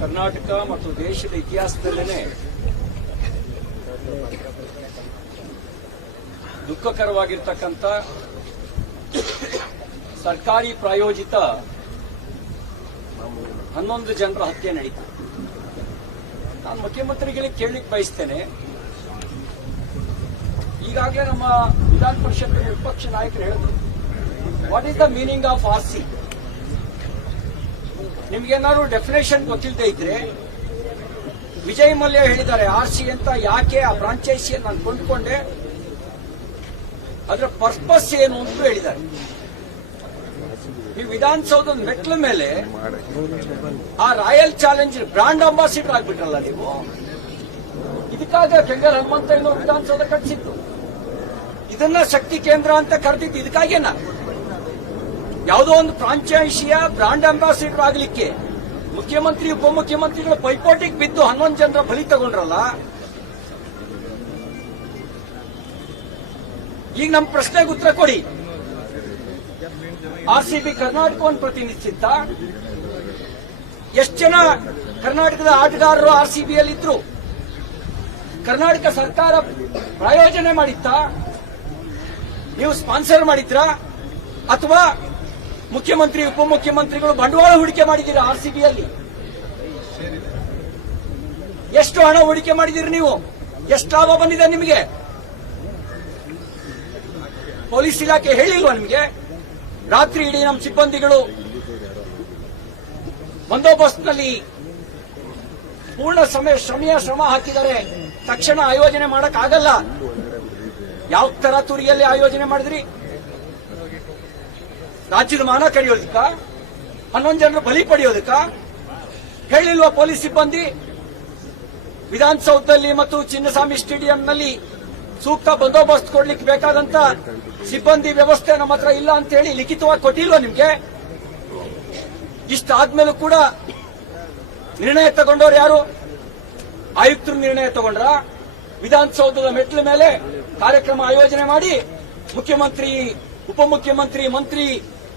ಕರ್ನಾಟಕ ಮತ್ತು ದೇಶದ ಇತಿಹಾಸದಲ್ಲೇ ದುಃಖಕರವಾಗಿರ್ತಕ್ಕಂಥ ಸರ್ಕಾರಿ ಪ್ರಾಯೋಜಿತ 11 ಜನರ ಹತ್ಯೆ ನಡೀತು. ನಾನು ಮುಖ್ಯಮಂತ್ರಿಗಳಿಗೆ ಕೇಳಲಿಕ್ಕೆ ಬಯಸ್ತೇನೆ, ಈಗಾಗಲೇ ನಮ್ಮ ವಿಧಾನ ಪರಿಷತ್ ವಿಪಕ್ಷ ನಾಯಕರು ಹೇಳಿದ್ರು, what is the meaning of RC? ನಿಮ್ಗೇನಾದ್ರು ಡೆಫಿನೇಷನ್ ಗೊತ್ತಿಲ್ಲದೆ ಇದ್ರೆ ವಿಜಯ್ ಮಲ್ಯ ಹೇಳಿದ್ದಾರೆ ಆರ್ಸಿ ಅಂತ. ಯಾಕೆ ಆ ಫ್ರಾಂಚೈಸಿಯನ್ನು ನಾನು ಕೊಂಡುಕೊಂಡೆ, ಅದರ ಪರ್ಪಸ್ ಏನು ಅಂತ ಹೇಳಿದ್ದಾರೆ. ಈ ವಿಧಾನಸೌಧದ ಮೆಟ್ಲ ಮೇಲೆ ಆ ರಾಯಲ್ ಚಾಲೆಂಜ್ ಬ್ರಾಂಡ್ ಅಂಬಾಸಿಡರ್ ಆಗ್ಬಿಟ್ರಲ್ಲ ನೀವು. ಇದಕ್ಕಾಗ ಕೆಂಗಲ್ ಹನುಮಂತಯ್ಯನವರು ವಿಧಾನಸೌಧ ಕಟ್ಟಿಸಿತ್ತು. ಇದನ್ನ ಶಕ್ತಿ ಕೇಂದ್ರ ಅಂತ ಕರೆದಿದ್ದು ಇದಕ್ಕಾಗೇನ? ಯಾವುದೋ ಒಂದು ಫ್ರಾಂಚೈಸಿಯ ಬ್ರಾಂಡ್ ಅಂಬಾಸಿಡರ್ ಆಗಲಿಕ್ಕೆ ಮುಖ್ಯಮಂತ್ರಿ ಉಪಮುಖ್ಯಮಂತ್ರಿಗಳು ಪೈಪೋಟಿಗೆ ಬಿದ್ದು 11 ಜನರ ಬಲಿ ತಗೊಂಡ್ರಲ್ಲ. ಈಗ ನಮ್ಮ ಪ್ರಶ್ನೆಗೆ ಉತ್ತರ ಕೊಡಿ. ಆರ್ಸಿಬಿ ಕರ್ನಾಟಕವನ್ನು ಪ್ರತಿನಿಧಿಸಿತ್ತ? ಎಷ್ಟು ಜನ ಕರ್ನಾಟಕದ ಆಟಗಾರರು ಆರ್ಸಿಬಿಯಲ್ಲಿದ್ರು? ಕರ್ನಾಟಕ ಸರ್ಕಾರ ಪ್ರಾಯೋಜನೆ ಮಾಡಿತ್ತ? ನೀವು ಸ್ಪಾನ್ಸರ್ ಮಾಡಿದ್ರಾ ಅಥವಾ ಮುಖ್ಯಮಂತ್ರಿ ಉಪಮುಖ್ಯಮಂತ್ರಿಗಳು ಬಂಡವಾಳ ಹೂಡಿಕೆ ಮಾಡಿದ್ದೀರಾ ಆರ್ಸಿಬಿಯಲ್ಲಿ? ಎಷ್ಟು ಹಣ ಹೂಡಿಕೆ ಮಾಡಿದ್ದೀರಿ ನೀವು? ಎಷ್ಟು ಲಾಭ ಬಂದಿದೆ ನಿಮಗೆ? ಪೊಲೀಸ್ ಇಲಾಖೆ ಹೇಳಿಲ್ವಾ ನಿಮಗೆ? ರಾತ್ರಿ ಇಡೀ ನಮ್ಮ ಸಿಬ್ಬಂದಿಗಳು ಬಂದೋಬಸ್ತ್ನಲ್ಲಿ ಪೂರ್ಣ ಶ್ರಮ ಹಾಕಿದರೆ ತಕ್ಷಣ ಆಯೋಜನೆ ಮಾಡಕ್ಕಾಗಲ್ಲ. ಯಾವ ತರಾತುರಿಯಲ್ಲಿ ಆಯೋಜನೆ ಮಾಡಿದ್ರಿ? ರಾಜ್ಯದ ಮಾನ ಕಡಿಯೋದಕ್ಕ? 11 ಜನರು ಬಲಿ ಪಡೆಯೋದಕ್ಕ? ಹೇಳಿಲ್ವಾ ಪೊಲೀಸ್ ಸಿಬ್ಬಂದಿ? ವಿಧಾನಸೌಧದಲ್ಲಿ ಮತ್ತು ಚಿನ್ನಸ್ವಾಮಿ ಸ್ಟೇಡಿಯಂನಲ್ಲಿ ಸೂಕ್ತ ಬಂದೋಬಸ್ತ್ ಕೊಡ್ಲಿಕ್ಕೆ ಬೇಕಾದಂತ ಸಿಬ್ಬಂದಿ ವ್ಯವಸ್ಥೆ ನಮ್ಮ ಹತ್ರ ಇಲ್ಲ ಅಂತ ಹೇಳಿ ಲಿಖಿತವಾಗಿ ಕೊಟ್ಟಿಲ್ವಾ ನಿಮ್ಗೆ? ಇಷ್ಟಾದ್ಮೇಲೂ ಕೂಡ ನಿರ್ಣಯ ತಗೊಂಡವ್ರು ಯಾರು? ಆಯುಕ್ತರು ನಿರ್ಣಯ ತಗೊಂಡ್ರ? ವಿಧಾನಸೌಧದ ಮೆಟ್ಲ ಮೇಲೆ ಕಾರ್ಯಕ್ರಮ ಆಯೋಜನೆ ಮಾಡಿ ಮುಖ್ಯಮಂತ್ರಿ ಉಪಮುಖ್ಯಮಂತ್ರಿ ಮಂತ್ರಿ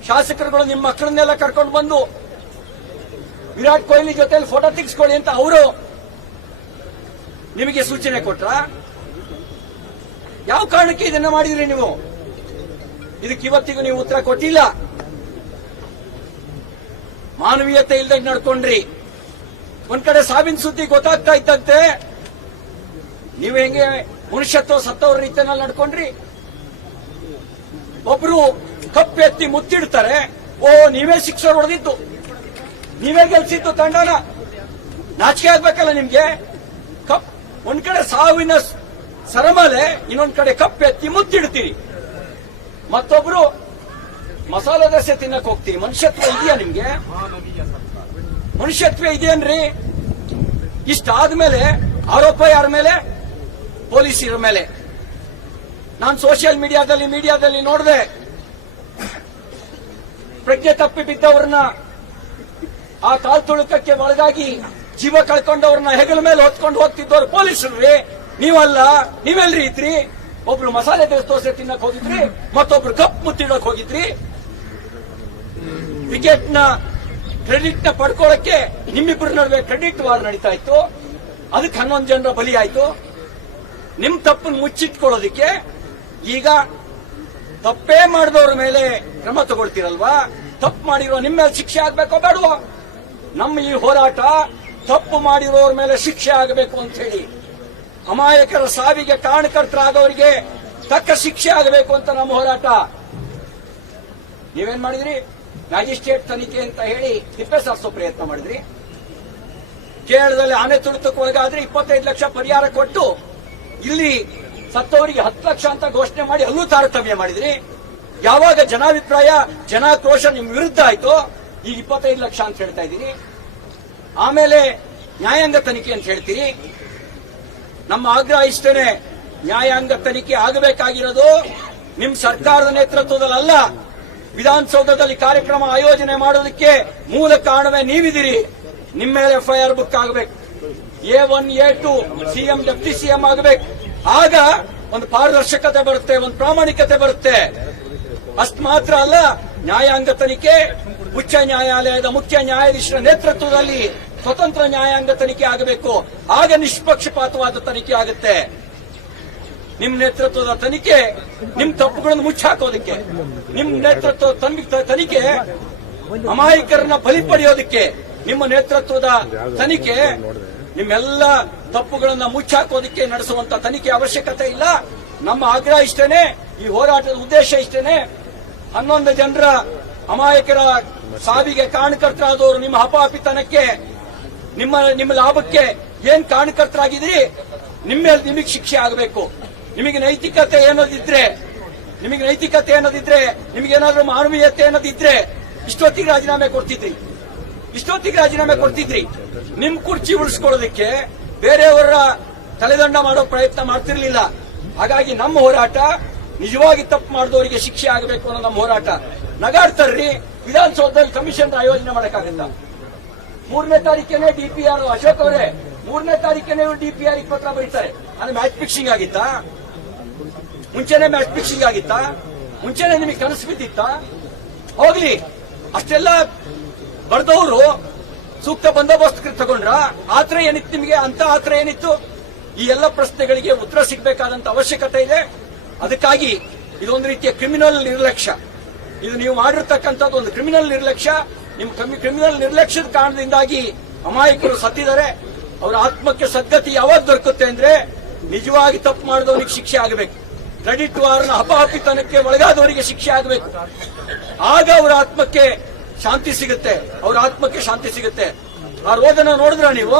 ಶಾಸಕರುಗಳು ನಿಮ್ಮ ಮಕ್ಕಳನ್ನೆಲ್ಲ ಕರ್ಕೊಂಡು ಬಂದು ವಿರಾಟ್ ಕೊಹ್ಲಿ ಜೊತೆಲಿ ಫೋಟೋ ತೆಗೆಸ್ಕೊಳ್ಳಿ ಅಂತ ಅವರು ನಿಮಗೆ ಸೂಚನೆ ಕೊಟ್ರ? ಯಾವ ಕಾರಣಕ್ಕೆ ಇದನ್ನ ಮಾಡಿದ್ರಿ ನೀವು? ಇದಕ್ಕೆ ಇವತ್ತಿಗೂ ನೀವು ಉತ್ತರ ಕೊಟ್ಟಿಲ್ಲ. ಮಾನವೀಯತೆ ಇಲ್ದಂಗೆ ನಡ್ಕೊಂಡ್ರಿ. ಒಂದ್ ಕಡೆ ಸಾವಿನ ಸುದ್ದಿ ಗೊತ್ತಾಗ್ತಾ ಇದ್ದಂತೆ ನೀವು ಹೆಂಗೆ ಮನುಷ್ಯತ್ವ ಸತ್ತವ್ರ ರೀತಿಯಲ್ಲಿ ನಡ್ಕೊಂಡ್ರಿ. ಒಬ್ರು ಕಪ್ ಎತ್ತಿ ಮುತ್ತಿಡ್ತಾರೆ, ಓ ನೀವೇ ಶಿಕ್ಷೆ ಹೊಡೆದಿದ್ದು, ನೀವೇ ಗೆಲ್ಸಿದ್ದು ತಂಡನ. ನಾಚಿಕೆ ಆಗ್ಬೇಕಲ್ಲ ನಿಮ್ಗೆ? ಕಪ್ ಒಂದ್ ಕಡೆ ಸಾವಿನ ಸರಮಾಲೆ, ಇನ್ನೊಂದ್ ಕಡೆ ಕಪ್ ಎತ್ತಿ ಮುತ್ತಿಡ್ತೀರಿ. ಮತ್ತೊಬ್ರು ಮಸಾಲೆ ದೋಸೆ ತಿನ್ನಕ್ ಹೋಗ್ತೀರಿ. ಮನುಷ್ಯತ್ವ ಇದೆಯಾ ನಿಮ್ಗೆ? ಮನುಷ್ಯತ್ವ ಇದೆಯೇನ್ರಿ? ಇಷ್ಟಾದ್ಮೇಲೆ ಆರೋಪ ಯಾರ ಮೇಲೆ? ಪೊಲೀಸರ ಮೇಲೆ. ನಾನು ಸೋಷಿಯಲ್ ಮೀಡಿಯಾದಲ್ಲಿ ನೋಡಿದೆ, ಪ್ರಜ್ಞೆ ತಪ್ಪಿ ಬಿದ್ದವ್ರನ್ನ, ಆ ಕಾಲ್ತುಳುಕಕ್ಕೆ ಒಳಗಾಗಿ ಜೀವ ಕಳ್ಕೊಂಡವ್ರನ್ನ ಹೆಗಲ ಮೇಲೆ ಹೊತ್ಕೊಂಡು ಹೋಗ್ತಿದ್ದವ್ರು ಪೊಲೀಸರು. ನೀವಲ್ಲ, ನೀವೆಲ್ರಿ ಇದ್ರಿ? ಒಬ್ರು ಮಸಾಲೆ ದೋಸೆ ತಿನ್ನಕ್ ಹೋಗಿದ್ರಿ, ಮತ್ತೊಬ್ರು ಕಪ್ ಮುತ್ತಿಡಕ್ ಹೋಗಿದ್ರಿ. ವಿಕೆಟ್ ನ ಕ್ರೆಡಿಟ್ ನ ಪಡ್ಕೊಳ್ಳಕ್ಕೆ ನಿಮ್ಮಿಬ್ಬರ ನಡುವೆ ಕ್ರೆಡಿಟ್ ವಾರ್ ನಡೀತಾ ಇತ್ತು. ಅದಕ್ಕೆ 11 ಜನರ ಬಲಿ ಆಯ್ತು. ನಿಮ್ ತಪ್ಪನ್ನು ಮುಚ್ಚಿಟ್ಕೊಳ್ಳೋದಿಕ್ಕೆ ಈಗ ತಪ್ಪೇ ಮಾಡಿದವ್ರ ಮೇಲೆ ಕ್ರಮ ತಗೊಳ್ತೀರಲ್ವಾ? ತಪ್ಪು ಮಾಡಿರೋ ನಿಮ್ಮ ಮೇಲೆ ಶಿಕ್ಷೆ ಆಗ್ಬೇಕೋ ಬೇಡವೋ? ನಮ್ಮ ಈ ಹೋರಾಟ ತಪ್ಪು ಮಾಡಿರೋರ ಮೇಲೆ ಶಿಕ್ಷೆ ಆಗಬೇಕು ಅಂತ ಹೇಳಿ, ಅಮಾಯಕರ ಸಾವಿಗೆ ಕಾರಣಕರ್ತರಾದವರಿಗೆ ತಕ್ಕ ಶಿಕ್ಷೆ ಆಗಬೇಕು ಅಂತ ನಮ್ಮ ಹೋರಾಟ. ನೀವೇನ್ ಮಾಡಿದ್ರಿ? ಮ್ಯಾಜಿಸ್ಟ್ರೇಟ್ ತನಿಖೆ ಅಂತ ಹೇಳಿ ತಿಪ್ಪೆ ಸಾರಿಸೋ ಪ್ರಯತ್ನ ಮಾಡಿದ್ರಿ. ಕೇರಳದಲ್ಲಿ ಆನೆ ತುಳಿತಕ್ಕೆ ಒಳಗಾದ್ರೆ 25 ಲಕ್ಷ ಪರಿಹಾರ ಕೊಟ್ಟು ಇಲ್ಲಿ ಸತ್ತವರಿಗೆ 10 ಲಕ್ಷ ಅಂತ ಘೋಷಣೆ ಮಾಡಿ ಅಲ್ಲೂ ತಾರತಮ್ಯ ಮಾಡಿದ್ರಿ. ಯಾವಾಗ ಜನಾಭಿಪ್ರಾಯ ಜನಾಕ್ರೋಶ ನಿಮ್ ವಿರುದ್ಧ ಆಯ್ತು, ಈಗ 25 ಲಕ್ಷ ಅಂತ ಹೇಳ್ತಾ ಇದ್ದೀರಿ. ಆಮೇಲೆ ನ್ಯಾಯಾಂಗ ತನಿಖೆ ಅಂತ ಹೇಳ್ತೀರಿ. ನಮ್ಮ ಆಗ್ರಹ ಇಷ್ಟೇನೆ, ನ್ಯಾಯಾಂಗ ತನಿಖೆ ಆಗಬೇಕಾಗಿರೋದು ನಿಮ್ ಸರ್ಕಾರದ ನೇತೃತ್ವದಲ್ಲ, ವಿಧಾನಸೌಧದಲ್ಲಿ ಕಾರ್ಯಕ್ರಮ ಆಯೋಜನೆ ಮಾಡೋದಕ್ಕೆ ಮೂಲ ಕಾರಣವೇ ನೀವಿದ್ದೀರಿ. ನಿಮ್ಮ ಮೇಲೆ ಎಫ್ಐಆರ್ ಬುಕ್ ಆಗಬೇಕು. A1 A2 CM deputy CM ಆಗಬೇಕು. ಆಗ ಒಂದು ಪಾರದರ್ಶಕತೆ ಬರುತ್ತೆ, ಒಂದು ಪ್ರಾಮಾಣಿಕತೆ ಬರುತ್ತೆ. ಅಷ್ಟು ಮಾತ್ರ ಅಲ್ಲ, ನ್ಯಾಯಾಂಗ ತನಿಖೆ ಉಚ್ಚ ನ್ಯಾಯಾಲಯದ ಮುಖ್ಯ ನ್ಯಾಯಾಧೀಶರ ನೇತೃತ್ವದಲ್ಲಿ ಸ್ವತಂತ್ರ ನ್ಯಾಯಾಂಗ ತನಿಖೆ ಆಗಬೇಕು. ಆಗ ನಿಷ್ಪಕ್ಷಪಾತವಾದ ತನಿಖೆ ಆಗುತ್ತೆ. ನಿಮ್ ನೇತೃತ್ವದ ತನಿಖೆ ನಿಮ್ ತಪ್ಪುಗಳನ್ನು ಮುಚ್ಚಾಕೋದಕ್ಕೆ, ನಿಮ್ ನೇತೃತ್ವದ ತನಿಖೆ ಅಮಾಯಕರನ್ನ ಬಲಿ ಪಡೆಯೋದಕ್ಕೆ, ನಿಮ್ಮ ನೇತೃತ್ವದ ತನಿಖೆ ನಿಮ್ಮೆಲ್ಲ ತಪ್ಪುಗಳನ್ನ ಮುಚ್ಚಾಕೋದಕ್ಕೆ ನಡೆಸುವಂತ ತನಿಖೆ ಅವಶ್ಯಕತೆ ಇಲ್ಲ. ನಮ್ಮ ಆಗ್ರಹ ಇಷ್ಟೇನೆ, ಈ ಹೋರಾಟದ ಉದ್ದೇಶ ಇಷ್ಟೇನೆ. 11 ಜನರ ಅಮಾಯಕರ ಸಾವಿಗೆ ಕಾರಣಕರ್ತರಾದವರು ನಿಮ್ಮ ಹಪಾಪಿತನಕ್ಕೆ, ನಿಮ್ಮ ಲಾಭಕ್ಕೆ ಏನ್ ಕಾರಣಕರ್ತರಾಗಿದ್ರಿ, ನಿಮಗೆ ಶಿಕ್ಷೆ ಆಗಬೇಕು. ನಿಮಗೆ ನೈತಿಕತೆ ಅನ್ನೋದಿದ್ರೆ, ನಿಮಗೇನಾದ್ರೂ ಮಾನವೀಯತೆ ಅನ್ನೋದಿದ್ರೆ ಇಷ್ಟೊತ್ತಿಗೆ ರಾಜೀನಾಮೆ ಕೊಡ್ತಿದ್ರಿ. ನಿಮ್ ಕುರ್ಚಿ ಉಳಿಸ್ಕೊಳ್ಳೋದಕ್ಕೆ ಬೇರೆಯವರ ತಲೆದಂಡ ಮಾಡೋ ಪ್ರಯತ್ನ ಮಾಡ್ತಿರ್ಲಿಲ್ಲ. ಹಾಗಾಗಿ ನಮ್ಮ ಹೋರಾಟ ನಿಜವಾಗಿ ತಪ್ಪು ಮಾಡಿದವರಿಗೆ ಶಿಕ್ಷೆ ಆಗಬೇಕು ಅನ್ನೋ ನಮ್ಮ ಹೋರಾಟ. ನಗಾಡ್ತಾರ್ರಿ, ವಿಧಾನಸೌಧದಲ್ಲಿ ಕಮಿಷನ್ ಆಯೋಜನೆ ಮಾಡಕ್ಕಾಗತ್ತ? 3ನೇ ತಾರೀಕೇನೆ ಡಿಪಿಆರ್ ಅಶೋಕ್ ಅವರೇ, 3ನೇ ತಾರೀಕೇನೆ ಡಿಪಿಆರ್ ಪತ್ರ ಬರೀತಾರೆ. ಅಂದ್ರೆ ಮ್ಯಾಚ್ ಫಿಕ್ಸಿಂಗ್ ಆಗಿತ್ತಾ? ಮುಂಚೆನೆ ಮ್ಯಾಚ್ ಫಿಕ್ಸಿಂಗ್ ಆಗಿತ್ತಾ? ಮುಂಚೆನೆ ನಿಮಗೆ ಕನಸು ಬಿದ್ದಿತ್ತಾ? ಹೋಗ್ಲಿ, ಅಷ್ಟೆಲ್ಲ ಬರೆದವರು ಸೂಕ್ತ ಬಂದೋಬಸ್ತ್ ತಗೊಂಡ್ರ? ಆತರ ಏನಿತ್ತು ನಿಮಗೆ? ಅಂತ ಆತರ ಏನಿತ್ತು? ಈ ಎಲ್ಲ ಪ್ರಶ್ನೆಗಳಿಗೆ ಉತ್ತರ ಸಿಗಬೇಕಾದಂತ ಅವಶ್ಯಕತೆ ಇದೆ. ಅದಕ್ಕಾಗಿ ಇದೊಂದು ರೀತಿಯ ಕ್ರಿಮಿನಲ್ ನಿರ್ಲಕ್ಷ್ಯ. ಇದು ನೀವು ಮಾಡಿರ್ತಕ್ಕಂಥದ್ದು ಒಂದು ಕ್ರಿಮಿನಲ್ ನಿರ್ಲಕ್ಷ್ಯ. ನಿಮ್ಮ ಕ್ರಿಮಿನಲ್ ನಿರ್ಲಕ್ಷ್ಯದ ಕಾರಣದಿಂದಾಗಿ ಅಮಾಯಕರು ಸತ್ತಿದ್ದಾರೆ. ಅವರ ಆತ್ಮಕ್ಕೆ ಸದ್ಗತಿ ಯಾವಾಗ ದೊರಕುತ್ತೆ ಅಂದ್ರೆ ನಿಜವಾಗಿ ತಪ್ಪು ಮಾಡಿದವರಿಗೆ ಶಿಕ್ಷೆ ಆಗಬೇಕು. ಕ್ರೆಡಿಟ್ ವಾರ್ನ ಹಪಾಪಿತನಕ್ಕೆ ಒಳಗಾದವರಿಗೆ ಶಿಕ್ಷೆ ಆಗಬೇಕು. ಆಗ ಅವರ ಆತ್ಮಕ್ಕೆ ಶಾಂತಿ ಸಿಗುತ್ತೆ. ಆ ರೋದನ ನೋಡಿದ್ರ ನೀವು?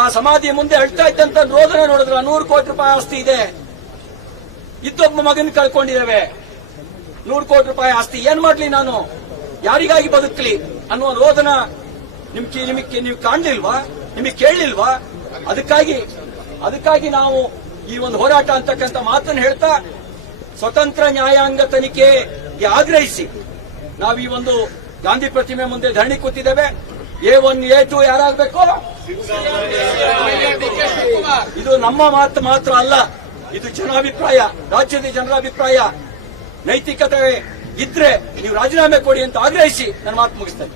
ಆ ಸಮಾಧಿಯ ಮುಂದೆ ಅಳ್ತಾ ಇದ್ದಂತ ರೋದನ ನೋಡಿದ್ರ? 100 ಕೋಟಿ ರೂಪಾಯಿ ಆಸ್ತಿ ಇದೆ, ಇದ್ದೊಬ್ಬ ಮಗನ ಕಳ್ಕೊಂಡಿದ್ದೇವೆ. 100 ಕೋಟಿ ರೂಪಾಯಿ ಆಸ್ತಿ ಏನ್ ಮಾಡ್ಲಿ ನಾನು, ಯಾರಿಗಾಗಿ ಬದುಕಲಿ ಅನ್ನುವ ರೋದನ ನಿಮಗೆ ನೀವು ಕಾಣ್ಲಿಲ್ವಾ? ನಿಮಗೆ ಕೇಳಲಿಲ್ವಾ? ಅದಕ್ಕಾಗಿ ನಾವು ಈ ಒಂದು ಹೋರಾಟ ಅಂತಕ್ಕಂಥ ಮಾತನ್ನು ಹೇಳ್ತಾ ಸ್ವತಂತ್ರ ನ್ಯಾಯಾಂಗ ತನಿಖೆಗೆ ಆಗ್ರಹಿಸಿ ನಾವು ಈ ಒಂದು ಗಾಂಧಿ ಪ್ರತಿಮೆ ಮುಂದೆ ಧರಣಿ ಕೂತಿದ್ದೇವೆ. A1 A2 ಯಾರಾಗಬೇಕು? ಇದು ನಮ್ಮ ಮಾತು ಮಾತ್ರ ಅಲ್ಲ, ಇದು ಜನಾಭಿಪ್ರಾಯ, ರಾಜ್ಯದ ಜನರ ಅಭಿಪ್ರಾಯ. ನೈತಿಕತೆ ಇದ್ರೆ ನೀವು ರಾಜೀನಾಮೆ ಕೊಡಿ ಅಂತ ಆಗ್ರಹಿಸಿ ನನ್ನ ಮಾತು ಮುಗಿಸ್ತೇನೆ.